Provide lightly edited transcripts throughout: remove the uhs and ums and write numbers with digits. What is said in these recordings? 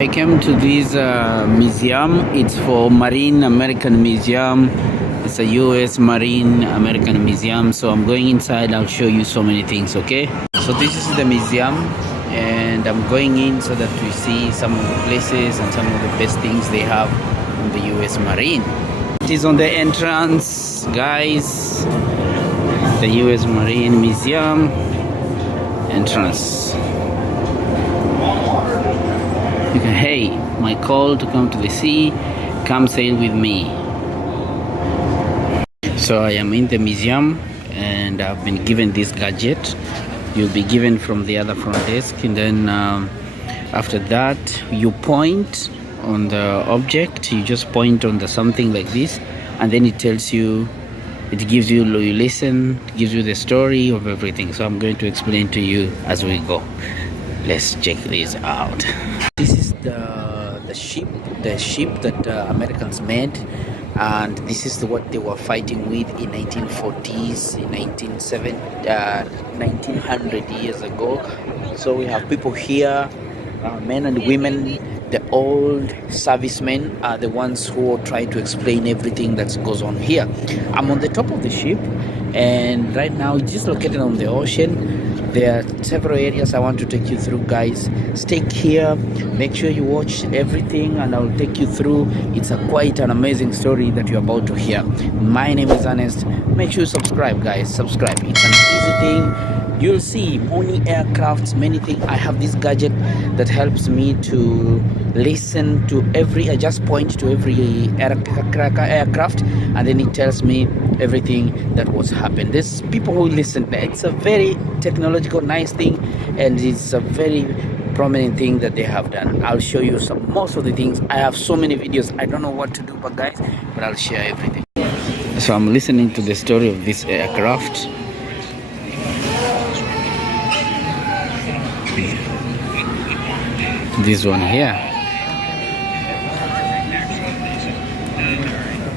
I came to this museum. It's for Marine American Museum. It's a U.S. Marine American Museum. So I'm going inside. I'll show you so many things. Okay. So this is the museum, and I'm going in so that we see some of the places and some of the best things they have on the U.S. Marine. It is on the entrance, guys. The U.S. Marine Museum entrance. You can, hey, my call to come to the sea, come sail with me. So I am in the museum and I've been given this gadget. You'll be given from the other front desk, and then after that you point on the object. You just point on the something like this, and then it tells you, it gives you, you listen, it gives you the story of everything. So I'm going to explain to you as we go. Let's check this out. This is the ship that Americans made, and this is what they were fighting with in 1940s, in 1900 years ago. So we have people here, men and women. The old servicemen are the ones who try to explain everything that goes on here. I'm on the top of the ship, and right now it's just located on the ocean. There are several areas I want to take you through, guys. Stay here, make sure you watch everything, and I'll take you through. It's quite an amazing story that you're about to hear. My name is Arnest. Make sure you subscribe, guys. Subscribe. It's an easy thing. You'll see many aircrafts, many things. I have this gadget that helps me to listen to I just point to every aircraft, and then it tells me everything that was happened. There's people who listen. It's a very technological, nice thing, and it's a very prominent thing that they have done. I'll show you most of the things. I have so many videos. I don't know what to do, but I'll share everything. So I'm listening to the story of this aircraft. This one here,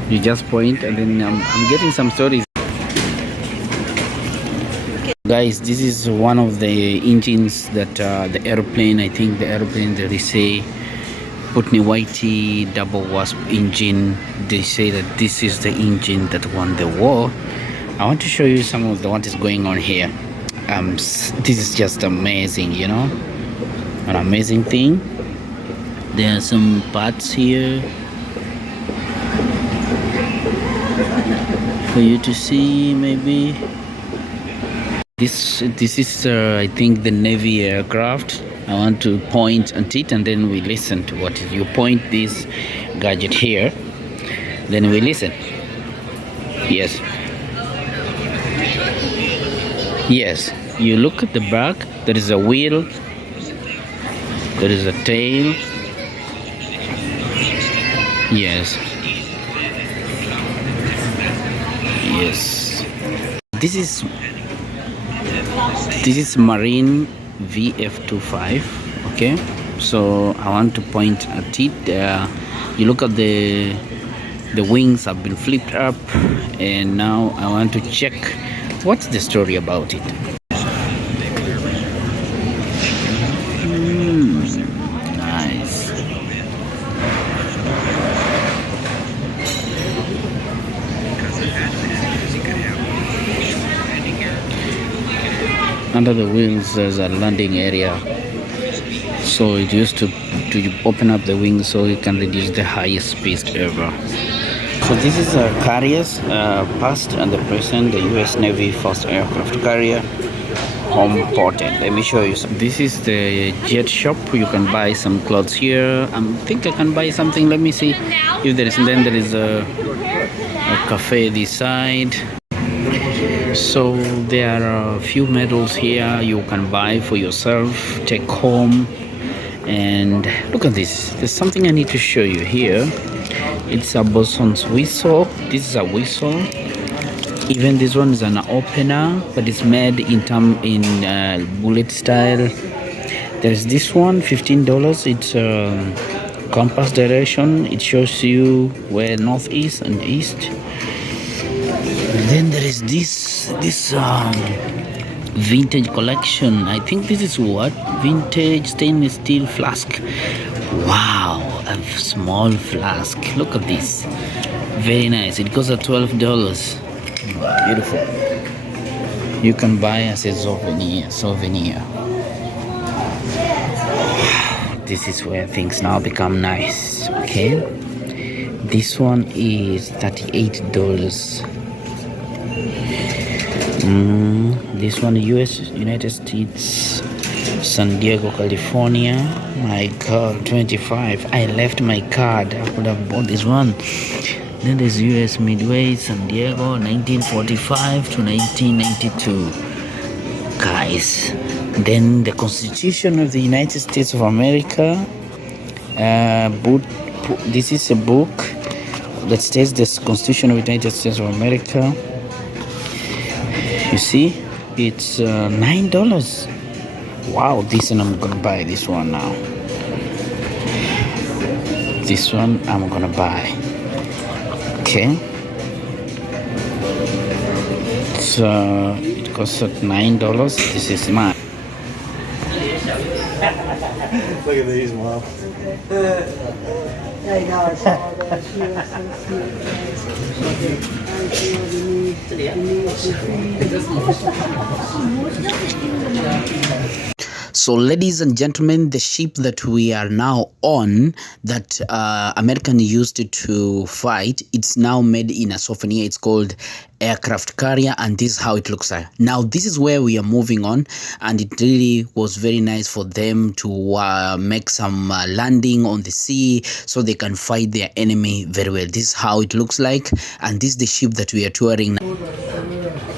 you just point, and then I'm getting some stories. Guys, this is one of the engines that the airplane, I think the airplane that they say Putney Whitey double wasp engine, they say that this is the engine that won the war. I want to show you some of what is going on here. This is just amazing, you know, an amazing thing. There are some parts here for you to see. Maybe this is I think the Navy aircraft. I want to point at it, and then we listen to what you point this gadget here, then we listen. Yes, you look at the back. There is a wheel, there is a tail. Yes. This is Marine VF25. Okay, so I want to point at it. You look at the wings have been flipped up, and now I want to check what's the story about it. Nice. Under the wings there's a landing area, so it used to open up the wings so it can reduce the highest speed ever. So this is a carriers, past and the present, the US Navy first aircraft carrier, home ported. Let me show you some. This is the jet shop. You can buy some clothes here. I think I can buy something. Let me see if there is. And then there is a cafe this side. So there are a few medals here you can buy for yourself, take home. And look at this. There's something I need to show you here. It's a bosun's whistle. This is a whistle. Even this one is an opener, but it's made in bullet style. There's this one, $15. It's compass direction. It shows you where northeast and east. Then there is this vintage collection. I think this is what? Vintage stainless steel flask. Wow, a small flask. Look at this. Very nice. It goes at $12. Wow, beautiful. You can buy as a souvenir. This is where things now become nice. Okay, this one is $38. This one, United States, San Diego, California. My God, 25. I left my card. I could have bought this one. Then there's US Midway, San Diego, 1945 to 1992. Guys, then the Constitution of the United States of America. This is a book that states the Constitution of the United States of America. You see, it's $9. Wow, this one I'm gonna buy this one now. This one I'm gonna buy. Okay. So it costs $9. This is mine. Look at these, Mom. So, ladies and gentlemen, the ship that we are now on, that American used to fight, it's now made in a souvenir. It's called aircraft carrier, and this is how it looks like. Now, this is where we are moving on, and it really was very nice for them to make some landing on the sea so they can fight their enemy very well. This is how it looks like, and this is the ship that we are touring now.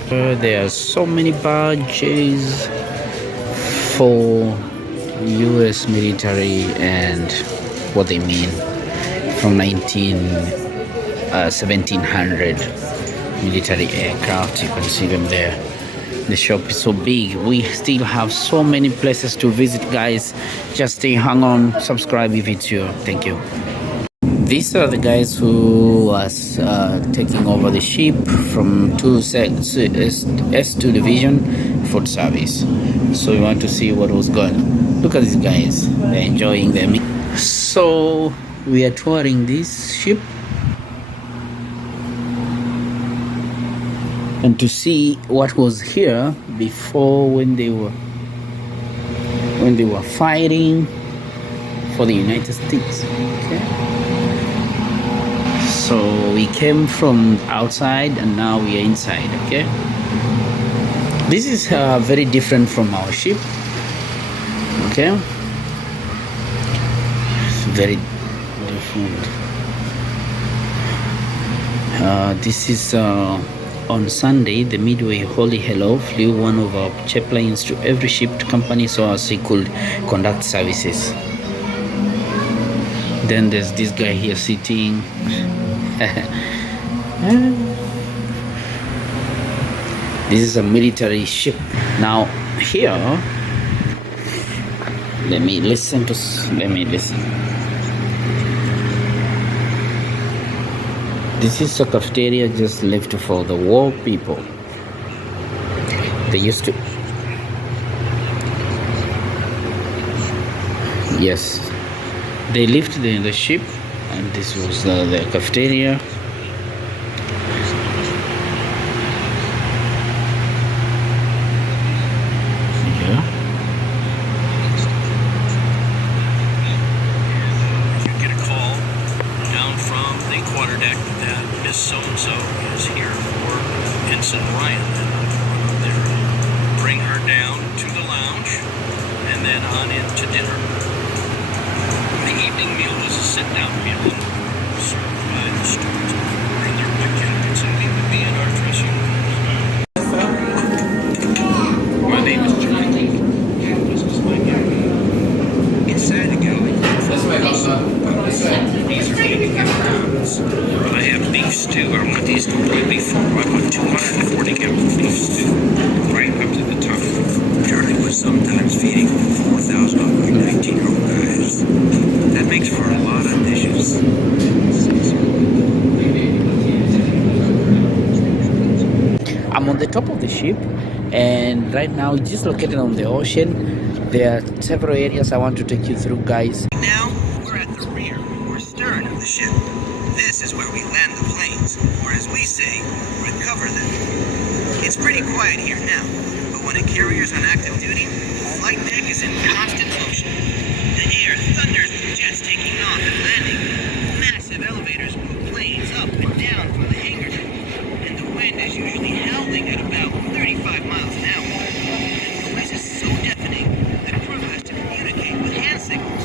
There are so many badges for US military and what they mean from 1700 military aircraft. You can see them there. The shop is so big. We still have so many places to visit, guys. Just stay hang on, subscribe if it's you. Thank you. These are the guys who was taking over the ship from S2 Division Food Service. So we want to see what was going on. Look at these guys. They're enjoying them. So we are touring this ship and to see what was here before when they were fighting for the United States. Okay. So we came from outside and now we are inside. Okay. This is very different from our ship. Okay. It's very different. This is on Sunday, the Midway Holy Hello flew one of our chaplains to every ship company so as he could conduct services. Then there's this guy here sitting. This is a military ship. Now here, let me listen. This is a cafeteria just left for the war people. They used to. Yes, they lived in the ship, and this was the cafeteria. So-and-so is here for Ensign Ryan. Bring her down to the lounge and then on into dinner. The evening meal was a sit-down meal served by the stewards in their white jackets, and we would be in our dressing rooms. My name is Johnny. This is my galley. Inside the galley. These are baby gallons. I have beef stew. I want these completely full. I want 240 gallons beef stew right up to the top. Charlie was sometimes feeding 4,000 hungry 19-year-old guys. That makes for a lot of dishes. I'm on the top of the ship, and right now just located on the ocean. There are several areas I want to take you through, guys. Now we're ship. This is where we land the planes, or as we say, recover them. It's pretty quiet here now, but when a carrier's on active duty, the flight deck is in constant motion. The air thunders with jets taking off and landing. Massive elevators move planes up and down from the hangar deck, and the wind is usually howling at about 35 miles an hour. The noise is so deafening, the crew has to communicate with hand signals.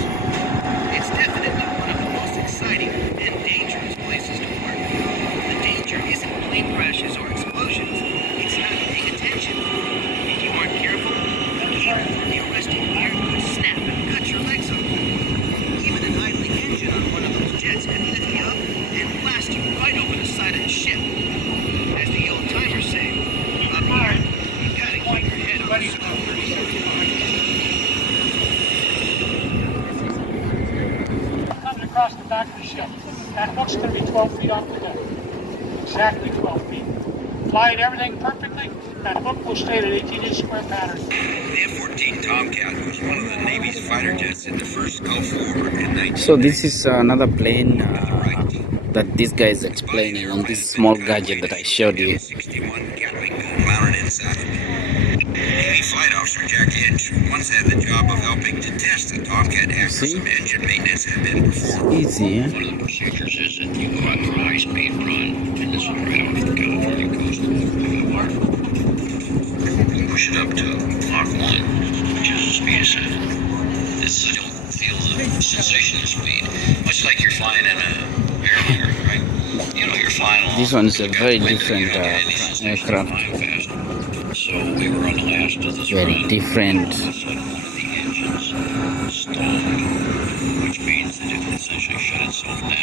It's definitely one of the most exciting and dangerous places to work. The danger isn't plane crashes or explosions. It's not paying attention. If you aren't careful, the cable from the arresting gear could snap and cut your legs off. Even an idling engine on one of those jets could lift you up and blast you right over the side of the ship. As the old timers say, up here, you gotta keep your head on the swivel. Coming across the back of the ship. That hook's going to be 12 feet off the deck. Exactly 12 feet. Flying everything perfectly, that hook will stay at an 18-inch square pattern. The F-14 Tomcat was one of the Navy's fighter jets in the first Gulf War in 1990. So this is another plane that this guy is explaining on this small gadget that I showed you. 61 Gatling gun mounted inside. Navy Flight Officer Jack Inch once had the job of helping to test the Tomcat after some engine maintenance had been performed. Easy, eh? One of the procedures is that you go out for a high-speed run, and this is right off the California coast over the water. You push it up to Mach 1, which is the speed of sound. This you don't feel the sensation of speed, much like you're flying in a airliner, right? You know, you're flying along. This one is a you've got very the window, different you don't get any sensation of aircraft. flying fast. So we were on the last of this Very run. different. All of a sudden, one of the engines stalled, which means that it essentially shut itself down,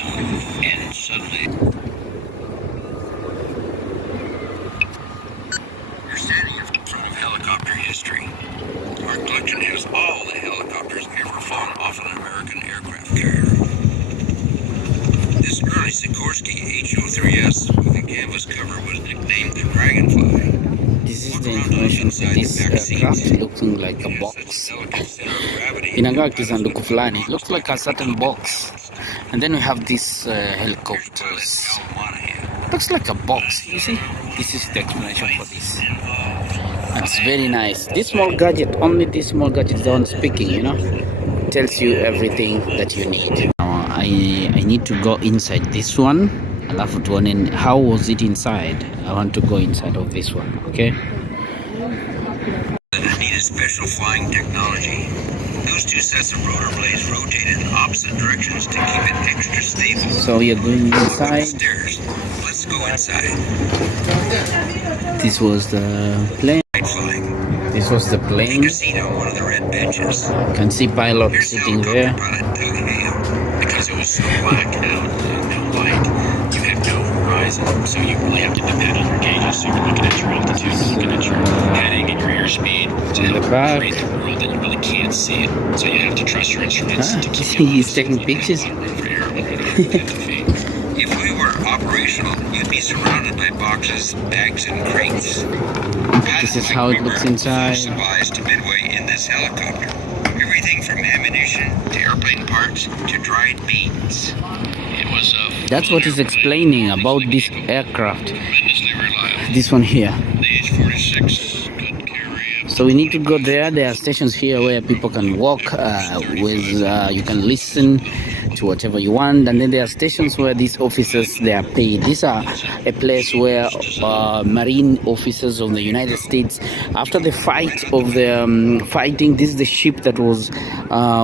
and suddenly you're standing in front of helicopter history. Our collection has all the helicopters ever flown off an American aircraft carrier. This early Sikorsky H-03S with a canvas cover was nicknamed the Dragonfly. This is the information for this aircraft, looking like a box. Inagaa kisanduku fulani. It looks like a certain box. And then we have these helicopters. Looks like a box, you see? This is the explanation for this. It's very nice. This small gadget, only this small gadget is the one speaking, you know? Tells you everything that you need. Now, I need to go inside this one. Alafu tuone how was it inside. I want to go inside of this one, okay? It needed special flying technology. Those two sets of rotor blades rotated in opposite directions to keep it extra stable. So you're going inside. Stairs. Let's go inside. This was the plane. Night flying. This was the Take plane. a seat on one of the red benches. You can see pilot Here's sitting the there. pilot Doug Hale. Because it was so black out and no light, you had no horizon. So you really have to depend on your gauges. So you're looking at your altitude, looking at your heading and your airspeed to In the help back. create the world, and you really can't see it. So you have to trust your instruments Ah, to keep you he's honest. taking You pictures. have a lot of room for error, but you don't have to feed. If we were operational, you'd be surrounded by boxes, bags, and crates. This is how it looks inside. Supplies to Midway in this helicopter. Everything from ammunition to airplane parts to dried beans. It was a That's what he's explaining about this aircraft. tremendously reliable. This one here. The H-46 could carry So we need to go there. There are stations here where people can walk you can listen to whatever you want, and then there are stations where these officers, they are paid. These are a place where marine officers of the United States, after the fight of the fighting, this is the ship that was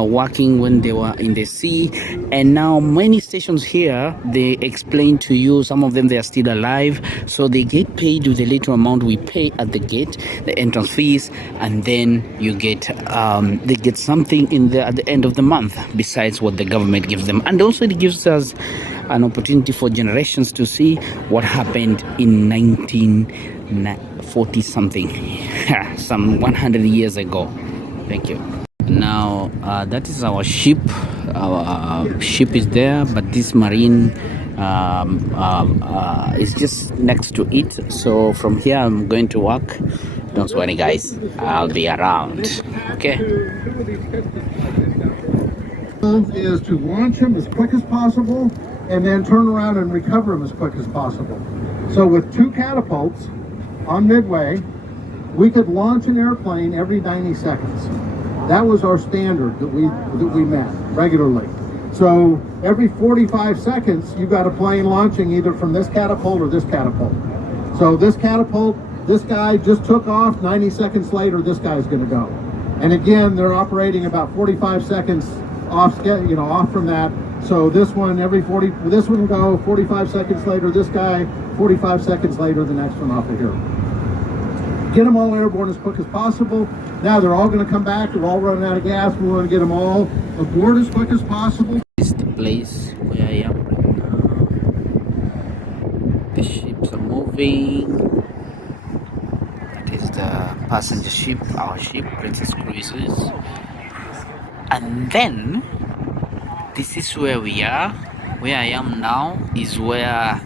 working when they were in the sea, and now many stations here, they explain to you, some of them they are still alive, so they get paid with a little amount we pay at the gate, the entrance fees, and then you get they get something in there at the end of the month besides what the government gives them. And also it gives us an opportunity for generations to see what happened in 1940 something some 100 years ago. Thank you. Now that is our ship. Our ship is there, but this marine is just next to it. So from here I'm going to walk. Don't worry guys, I'll be around. Okay. Is to launch him as quick as possible and then turn around and recover them as quick as possible. So with 2 catapults on Midway, we could launch an airplane every 90 seconds. That was our standard that we met regularly. So every 45 seconds, you've got a plane launching either from this catapult or this catapult. So this catapult, this guy just took off, 90 seconds later, this guy's gonna go. And again, they're operating about 45 seconds off, off from that. So this one, this one will go 45 seconds later, this guy, 45 seconds later, the next one off of here. Get them all airborne as quick as possible. Now they're all going to come back. They're all running out of gas. We want to get them all aboard as quick as possible. This is the place where I am right now. The ships are moving. That is the passenger ship, our ship, Princess Cruises. And then, this is where we are. Where I am now is where,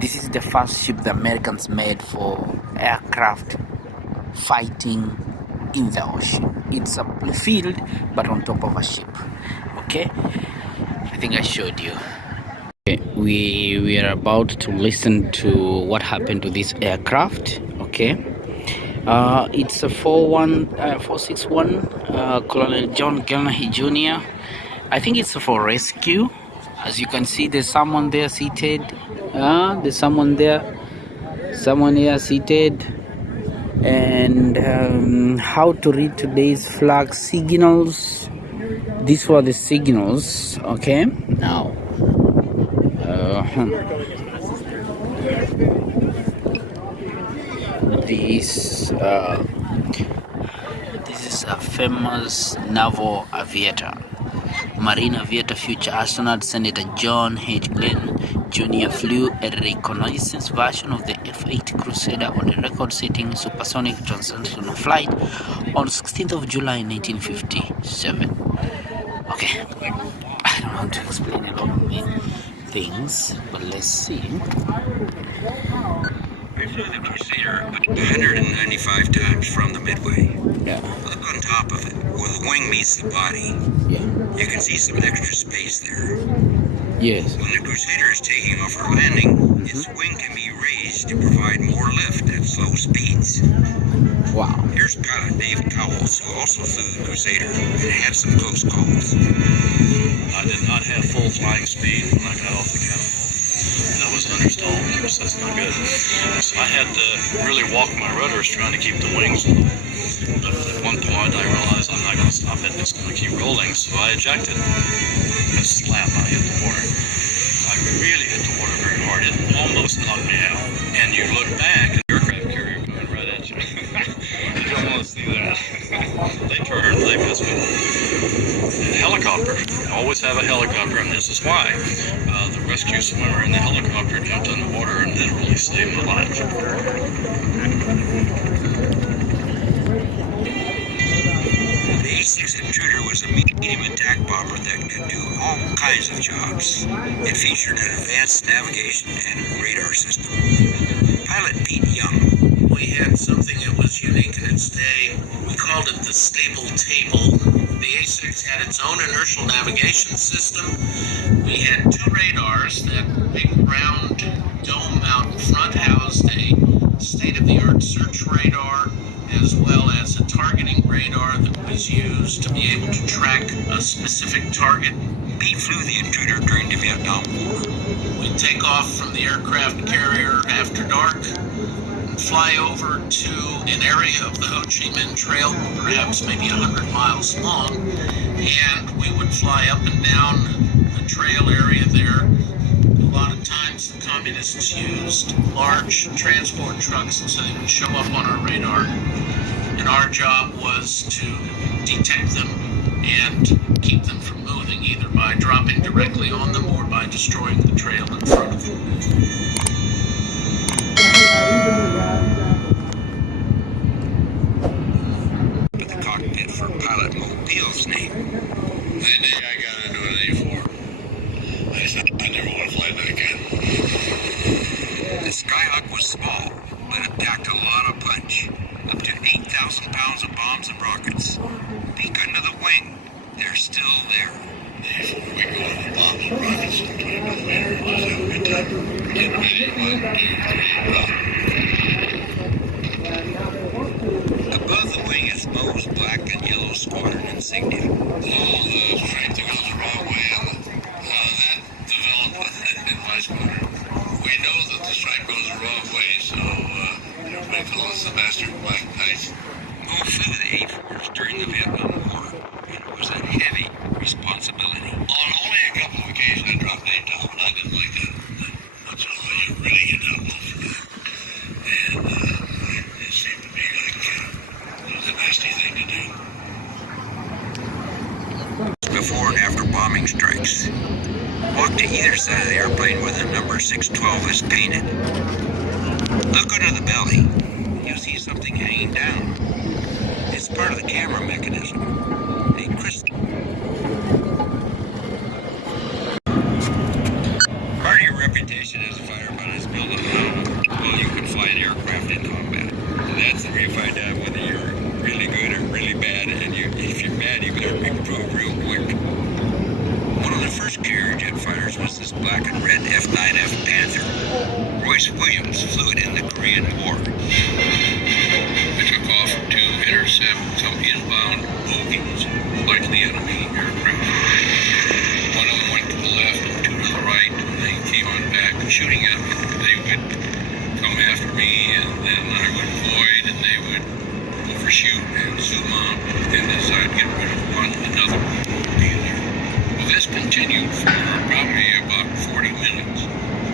this is the first ship the Americans made for aircraft fighting in the ocean. It's a field but on top of a ship. Okay, I think I showed you. Okay, we are about to listen to what happened to this aircraft. Okay, it's a 461 Colonel John Gilney Jr. I think it's for rescue. As you can see, there's someone there seated. There's someone there, someone here seated. And how to read today's flag signals. These were the signals. Okay, now this is a famous naval aviator, Marine aviator, future astronaut Senator John H. Glenn Jr. flew a reconnaissance version of the F-8 Crusader on a record-setting supersonic transcontinental flight on 16th of July 1957. Okay, I don't want to explain a lot of things, but let's see. I flew the Crusader 195 times from the Midway. Yeah. Look on top of it, where the wing meets the body. Yeah. You can see some extra space there. Yes. When the Crusader is taking off for landing, its wing can be raised to provide more lift at slow speeds. Wow. Here's pilot David Cowles, who also flew the Crusader and had some close calls. I did not have full flying speed when I got off the catapult. That was understalled. That's not good. So I had to really walk my rudders trying to keep the wings low. But at one point I realized I'm not going to stop it, it's going to keep rolling, so I ejected. And slap, I hit the water. I really hit the water very hard. It almost knocked me out. And you look back, and the aircraft carrier coming right at you. You don't want to see that. They turned, they missed me. And helicopter. I always have a helicopter, and this is why. The rescue swimmer in the helicopter jumped in the water and literally saved my life. The A-6 Intruder was a medium attack bomber that could do all kinds of jobs. It featured an advanced navigation and radar system. Pilot Pete Young. We had something that was unique in its day. We called it the stable table. The A-6 had its own inertial navigation system. We had 2 radars. That big round dome out in front housed a state-of-the-art search radar, as well as a targeting radar that was used to be able to track a specific target. Pete flew the Intruder during the Vietnam War. We'd take off from the aircraft carrier after dark and fly over to an area of the Ho Chi Minh Trail, perhaps maybe 100 miles long, and we would fly up and down the trail area there. A lot of times the communists used large transport trucks, and so they would show up on our radar. And our job was to detect them and keep them from moving, either by dropping directly on them or by destroying the trail in front of them. The cockpit for pilot Mobile's name. The day I got into an A4, I said, I never want to fly that again. The Skyhawk was small, but it packed a lot of punch. Up to 8,000 pounds of bombs and rockets. Peek under the wing. They're still there. The A4, we go over bombs and rockets in 20 millimeter. Above the wing is Moe's black and yellow squadron insignia. Oh, the stripe that goes the wrong way. That developed in my squadron. We know that the stripe goes the wrong way, so we call it the bastard black ice. Moe flew the A-Force during the Vietnam War, and it was a heavy responsibility. On only a couple of occasions I dropped A-top, and I didn't like that. That's how you really get that well for that. And it seemed to me like it was a nasty thing to do. Before and after bombing strikes. Walk to either side of the airplane where the number 612 is painted. Look under the belly. You'll see something hanging down. It's part of the camera mechanism. A crystal. Part of your reputation as a fighter pilot is built on well, you can fly an aircraft in combat. That's where you find out whether you're really good or really bad, and if you're bad, you gotta improve real quick. One of the first carrier jet fighters was this black and red F-9F Panther. Royce Williams flew it in the Korean War. I took off to intercept some inbound bogies, like the enemy aircraft. One of them went to the left and two to the right, and they came on back shooting at me. They would come after me, and then I would avoid, and they would overshoot and zoom out, and as I'd get rid of one, another would be there. Well, this continued for probably about 40 minutes,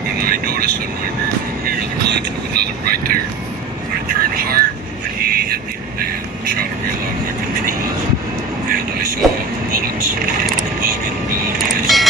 when I noticed in my rearview mirror the line of another right there. I turned hard, but he hit me and shot a rail out of my controls, and I saw bullets above and below me.